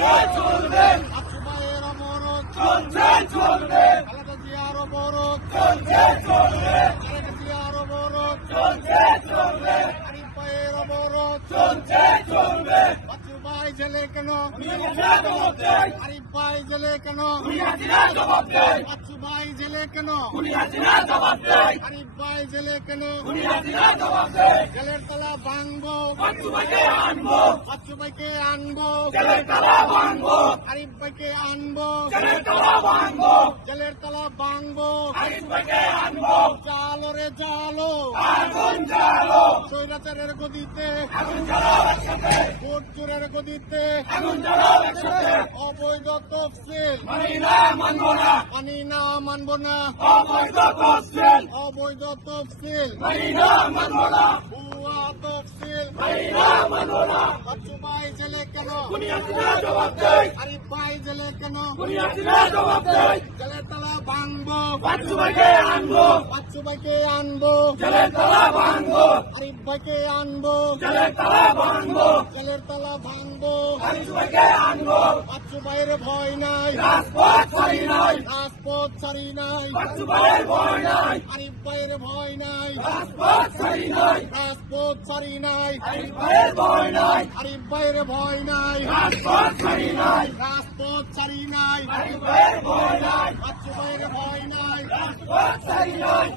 বাচ্চু ভাইয়ের অবরোধ খালেদা জিয়ার অবরোধ খালেদা জিয়ার অবরোধ আরিফ ভাইয়ের অবরোধ বাচ্চু ভাই জেলে কেন? আরিফ ভাই জেলে কেন? বাচ্চু ভাই জেলে কেন? আরিফ ভাই জেলে কেন? জেলের তালা ভাঙবো, বাচ্চু ভাইকে আনবো, আরিফ ভাইকে আনবো, জেলের তালা ভাঙবো, জালো রে জালো, স্বৈরাচারের গদিতে, ভোট চোরের গদিতে, অবৈধ তফসিল মানি না মানবো না, অবৈধ তফসিল ভুয়া তফসিল বাচ্চু ভাই জেলে কেন? আরিফ ভাই জেলে কেন? জেলের তালা ভাঙবো, বাচ্চু ভাইকে আনবো, আরিফ ভাইকে আনবো, জেলের তালা ভাঙবো, বাচ্চু ভাইয়ের ভয় নাই, রাজপথ ছাড়ি নাই, আরিফ ভাইয়ের ভয় নাই, রাজপথ ছাড়ি নাই, আরিফ ভাইয়ের ভয় নাই, রাজপথ ছাড়ি নাই, বাচ্চু ভাইয়ের ভয় নাই, রাজপথ ছাড়ি নাই।